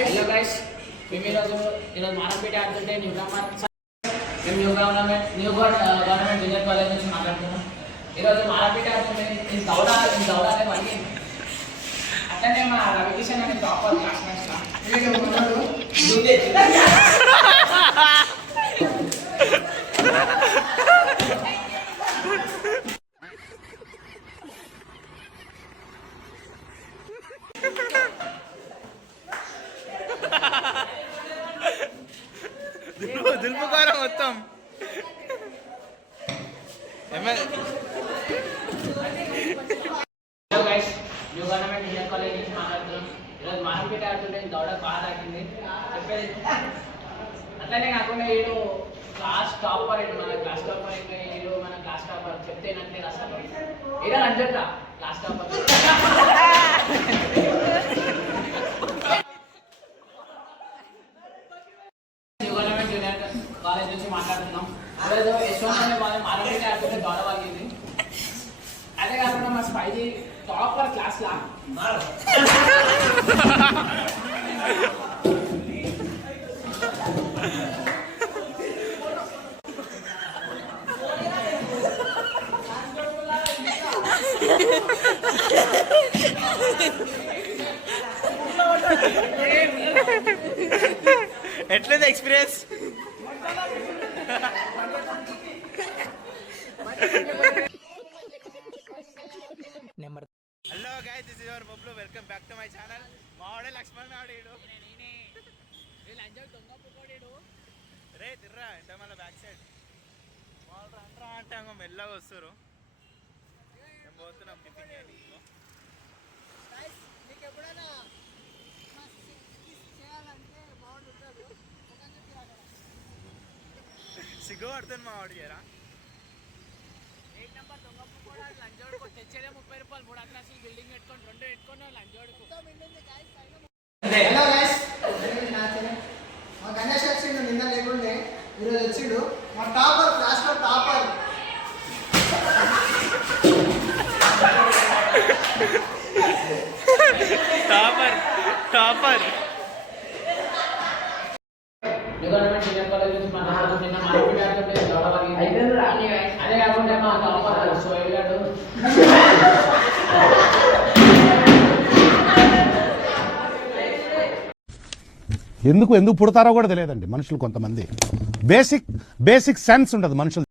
Hello guys, మేము ఈరోజు మారంపేట ఆడుతుంటే న్యూ గవర్నమెంట్ జూనియర్ కాలేజ్ నుంచి మాట్లాడుతున్నాం. ఈరోజు మారంపేట ఆడుతుంటే నేను దౌడ అనే పలికింది. అట్లనే మా రవికిషన్ అనే టాపర్ క్లాస్మేట్స్ దులుపుకోరా మొత్తం. Hello guys, new government junior college నుంచి మాట్లాడుతున్నాం. ఈరోజు మారంపేట ఆడుతుంటే దౌడ బాగా తాకింది చెప్పేది. అట్లనే కాకుండా వీడు క్లాస్ టాపర్, మన క్లాస్ టాపర్, ఇంకా వీడు మన క్లాస్ టాపర్ చెప్తేనంటే అసలు ఏదో అంటా క్లాస్ టాపర్. కాలేజ్ నుంచి మాట్లాడుతున్నాం. ఈరోజు యశ్వంత్ అనే వాళ్ళు మారంపేట ఆడుతుంటే దౌడ వాగింది. అదే కాకుండా మా స్పైజీ టాపర్ క్లాస్ లా ఎట్లేదు experience? Hello guys, this is your Bablu. Welcome back to my channel. మా వాడే లక్ష్మణ్ ఆడు రే తిర్రా ఇంట మళ్ళీ బ్యాక్ సైడ్ వాళ్ళు రండ్రా అంటే ఇంకో మెల్లగా వస్తారు. మేము పోతున్నాం టిఫిన్ చేయాలి. సిగ్గు పడుతుంది మా వాడు చేయరా. తెచ్చేదే 30 రూపాయలు, 3 క్లాసులు బిల్డింగ్ పెట్టుకొని 2 పెట్టుకొని లంజోడుకు. హలో గైస్, మా గణేష్ వచ్చిండు. నిన్న లేకుండే ఈరోజు వచ్చిండు. మా టాపర్, క్లాస్ లో topper. Topper government junior college నుంచి మాట్లాడుతున్నాం. నిన్న మారంపేట ఆడుతుంటే దౌడ వాగింది. అదే కాకుండా మా టాపర్ సోయల్ గారు ఎందుకు పుడతారో కూడా తెలియదండి మనుషులు. కొంతమంది బేసిక్ సెన్స్ ఉండదు మనుషులు.